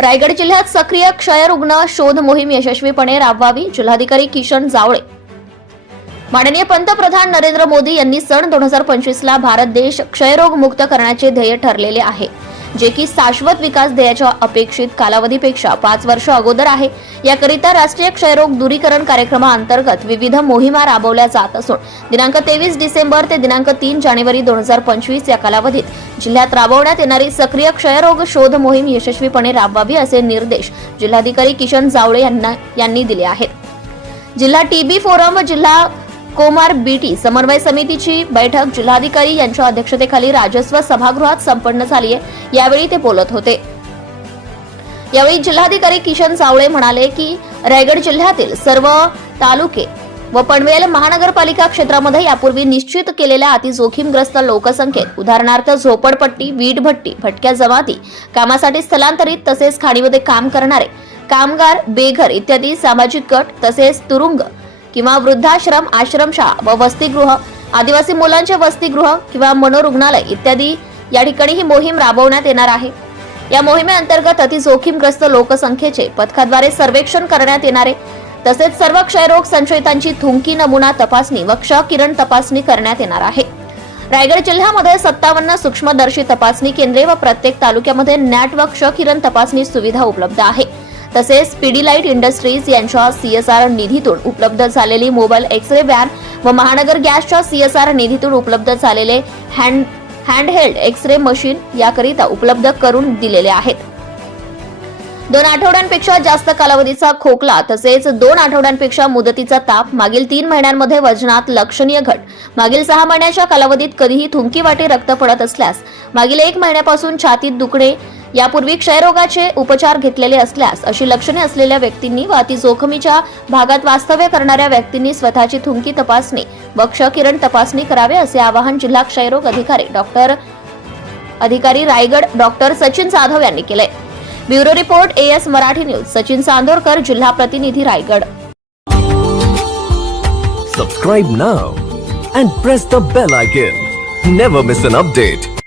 रायगड जिल्ह्यात सक्रिय क्षयरुग्ण शोध मोहीम यशस्वीपणे राबवावी जिल्हाधिकारी किशन जावळे. माननीय पंतप्रधान नरेंद्र मोदी यांनी सन दोन हजार पंचवीस ला भारत देश क्षयरोग मुक्त करण्याचे ध्येय ठरलेले आहे. जे की शाश्वत विकास ध्येयाच्या अपेक्षित कालावधीपेक्षा पाच वर्ष अगोदर आहे. याकरिता राष्ट्रीय क्षयरोग दूरीकरण कार्यक्रमाअंतर्गत विविध मोहिमा राबवल्या जात असून दिनांक तेवीस डिसेंबर ते दिनांक तीन जानेवारी दोन हजार पंचवीस या कालावधीत जिल्ह्यात राबवण्यात येणारी सक्रिय क्षयरोग शोध मोहीम यशस्वीपणे राबवावी असे निर्देश जिल्हाधिकारी किशन जावळे यांना यांनी दिले आहेत. जिल्हा टीबी फोरम व जिल्हा कोमार बीटी समन्वय समितीची बैठक जिल्हाधिकारी यांच्या अध्यक्षतेखाली राजस्व सभागृहात संपन्न झाली आहे यावेळी ते बोलत होते. यावेळी जिल्हाधिकारी किशन सावळे म्हणाले की रायगड जिल्ह्यातील सर्व तालुके व पनवेल महानगरपालिका क्षेत्रामध्ये यापूर्वी निश्चित केलेल्या अतिजोखीमग्रस्त लोकसंख्येत उदाहरणार्थ झोपडपट्टी वीटभट्टी भटक्या जमाती कामासाठी स्थलांतरित तसेच खाणीमध्ये काम करणारे कामगार बेघर इत्यादी सामाजिक गट तसेच तुरुंग किंवा वृद्धाश्रम आश्रमशाळा व वसतिगृह आदिवासी मुलांचे वसतिगृह किंवा मनोरुग्णालय इत्यादी या ठिकाणी ही मोहीम राबवण्यात येणार आहे. या मोहिमेअंतर्गत अतिजोखीमग्रस्त लोकसंख्येचे पथकाद्वारे सर्वेक्षण करण्यात येणारे तसेच सर्व क्षयरोग संशयितांची थुंकी नमुना तपासणी व क्ष किरण तपासणी करण्यात येणार आहे. रायगड जिल्ह्यामध्ये सत्तावन्न सूक्ष्मदर्शी तपासणी केंद्रे व प्रत्येक तालुक्यामध्ये नॅट व क्ष किरण तपासणी सुविधा उपलब्ध आहे. तसेच पिडीलाईट इंडस्ट्रीज यांच्या सीएसआर निधीतून उपलब्ध झालेली मोबाईल एक्सरे व्हॅन व महानगर गॅसच्या सीएसआर निधीतून उपलब्ध झालेले हँड हँडहेल्ड एक्सरे मशीन याकरिता उपलब्ध करून दिलेले आहेत. दोन आठवड्यांपेक्षा जास्त कालावधीचा खोकला तसेच दोन आठवड्यांपेक्षा मुदतीचा ताप मागील तीन महिन्यांमध्ये वजनात लक्षणीय घट. मागील सहा महिन्याच्या कालावधीत कधीही थुंकी वाटे रक्त पडत असल्यास मागील एक महिन्यापासून छातीत दुखणे यापूर्वी क्षयरोगाचे उपचार घेतलेले असल्यास अशी लक्षणे असलेल्या व्यक्तींनी व अतिजोखमीच्या भागात वास्तव्य करणाऱ्या व्यक्तींनी स्वतःची थुंकी तपासणी व क्षकिरण तपासणी करावे असे आवाहन जिल्हा क्षयरोग अधिकारी डॉक्टर अधिकारी रायगड डॉक्टर सचिन जाधव यांनी केले. Bureau report AS Marathi news Sachin Chandorkar जिल्हा प्रतिनिधी Raigad. Subscribe now and press the bell icon never miss an update